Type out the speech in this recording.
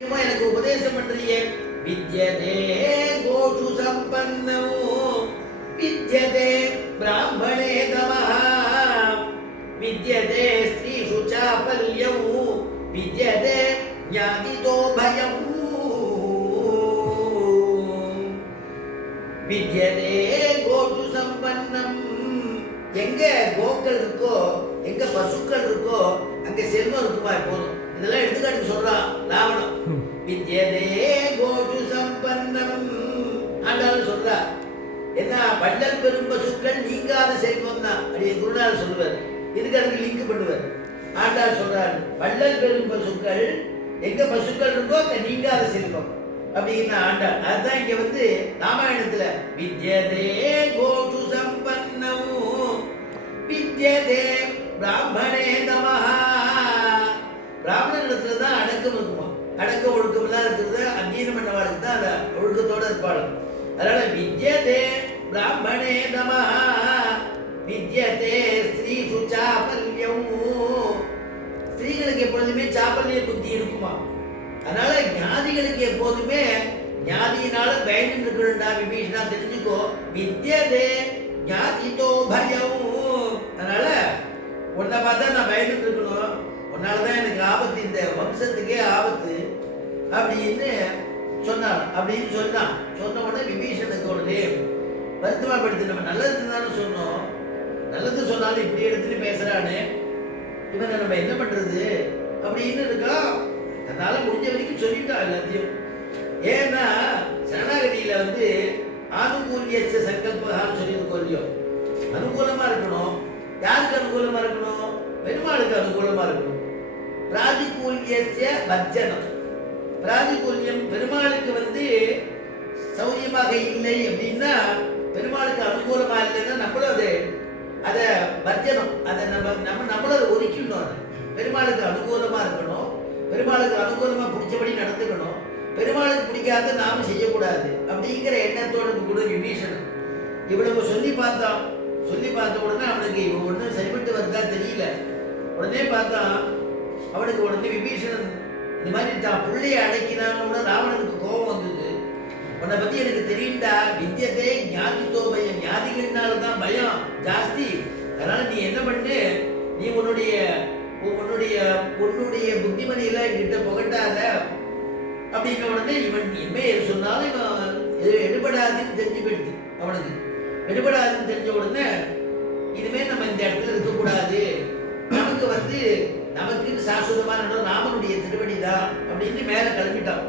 எனக்கு உபதேசம் பண்றியே வித்யதே. கோஷு சம்பன்னோ வித்யதே பிராமணே தமஹ வித்யதே ஸ்ரீஷு சாபல்யௌ வித்யதே ஞாதிதோ பயம். வித்யதே கோஷு சம்பன்னம் எங்க கோக்கள் இருக்கோ எங்க பசுக்கள் இருக்கோ அங்க செல்வம் இருக்குமா போதும் சொல்றார் என்ன வள்ளல் பெரும் பசுக்கள் நீங்காத செல்வம் தான். அப்படி குருநாள் சொல்லுவார். இதுக்கு அதுக்கு லிங்க் பண்ணுவார். ஆண்டாள் சொல்றாரு வள்ளல் பெரும் பசுக்கள் எங்க பசுக்கள் இருக்கோ அங்க நீங்காத செல்வம். அப்படின்னா ஆண்டாள். அதுதான் இங்க வந்து ராமாயணத்துல வித்யதே கோஷு சம்பன்னம் வித்யதே பிராமணே நமஹா. பிராமணனிடத்துல தான் அடக்கம் இருக்குமா அடக்க ஒழுக்கம் எல்லாம் இருக்கிறது அந்நீனம் பண்ணவாளுக்கு தான் அந்த ஒழுக்கத்தோட இருப்பாள் அதனால வித்யதே பிராமணே நமஹா வித்யதே ஸ்ரீ சுச்சாபல்யம் ஸ்திரீகளுக்கு எப்பொழுதுமே சாபல்ய புத்தி இருக்குமா? அதனால ஞாதிகளுக்கு எப்போதுமே ஞாதியினால பயந்து இருக்கணும்டா விபீஷணா தெரிஞ்சுக்கோ. வித்யதே ஞாதிதோ பயம் அதனால உன்னை பார்த்தா நான் பயந்து இருக்கணும் உன்னால தான் எனக்கு ஆபத்து இந்த வம்சத்துக்கே ஆபத்து அப்படின்னு சொன்னான் அப்படின்னு சொன்னான். சொன்ன உடனே விபீஷனுக்கு உடனே வருத்தமாப்படுத்தி நம்ம நல்லது தானே சொன்னோம். நல்லது சொன்னாலும் இப்படி எடுத்துட்டு பேசுறானே. இவனை நம்ம என்ன பண்றது? அப்படின்னு இருக்கா? அதனால் முடிஞ்ச வரைக்கும் சொல்லிட்டான் எல்லாத்தையும். ஏன்னா சரணாகதியில வந்து ஆனுகூல்யச்ச சங்கல்பகான்னு சொல்லியிருக்கோம் இல்லையோ? அனுகூலமா இருக்கணும். யாருக்கு அனுகூலமா இருக்கணும்? பெருமாளுக்கு அனுகூலமா இருக்கணும். பிராதிகூல்யச்ச வர்ஜனம் பிராதிகூல்யம் பெருமாளுக்கு வந்து சௌரியமாக இல்லை அப்படின்னா பெருமாளுக்கு அனுகூலமாக இல்லைன்னா நம்மளும் அதை அதை வர்ஜனம் அதை நம்ம நம்ம நம்மளும் அதை ஒதுக்கிடணும் அதை. பெருமாளுக்கு அனுகூலமாக இருக்கணும். பெருமாளுக்கு அனுகூலமாக பிடிச்சபடி நடந்துக்கணும். பெருமாளுக்கு பிடிக்காத நாம செய்யக்கூடாது அப்படிங்கிற எண்ணத்தோடு கூட விபீஷணன். இவ்வளவு சொல்லி பார்த்தான். சொல்லி பார்த்த உடனே அவனுக்கு இவன் ஒன்றும் சரிபட்டு வருதா தெரியல. உடனே பார்த்தான் அவனுக்கு உடனே விபீஷணன் இந்த மாதிரி தான் பிள்ளைய அடக்கினான்னு கூட ராவணனுக்கு கோபம் வந்தது. உன்னை பத்தி எனக்கு தெரியும்டா. வித்தியதே ஞாதித்தோ பயம் ஞாதிகள்னால தான் பயம் ஜாஸ்தி. அதனால நீ என்ன பண்ணு? நீ உன்னுடைய உன்னுடைய உன்னுடைய புத்திமதியெல்லாம் என்கிட்ட புகட்டாத. அப்படின்ன உடனே இவன் இனிமே எது சொன்னாலும் இவன் எது எடுபடாதுன்னு தெரிஞ்சு போயிடுது அவனுக்கு. எடுபடாதுன்னு தெரிஞ்ச உடனே இனிமே நம்ம இந்த இடத்துல இருக்கக்கூடாது. நமக்கு வந்து நமக்கு சாஸ்வதமான இடம் ராமனுடைய திருவடி தான் அப்படின்னு மேலே கிளம்பிட்டான்.